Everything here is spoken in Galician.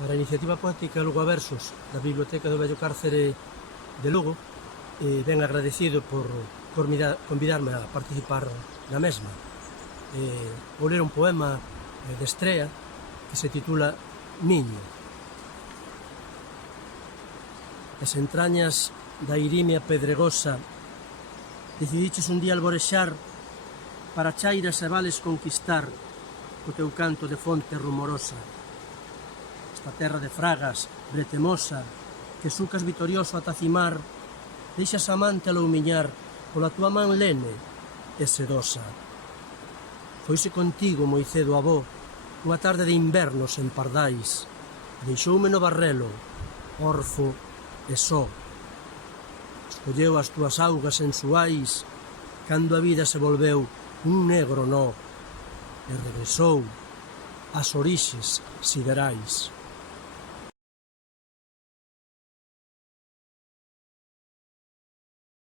para a iniciativa poética Lugo a Versos da Biblioteca do Vello Cárcere de Lugo, ben agradecido por convidarme a participar na mesma. Vou ler un poema de estrea que se titula Niño. As entrañas da irimia pedregosa decidiches un día alborexar para chairas e vales conquistar co teu canto de fonte rumorosa. Esta terra de fragas, bretemosa, que sucas vitorioso a tacimar, deixas amante a loumiñar pola tua man lene e sedosa. Foise contigo moi cedo avó, unha tarde de invernos en pardais, deixoume no barrelo, orfo e só. Escolleu as túas augas sensuais, cando a vida se volveu un negro nó, e regresou ás orixes siderais.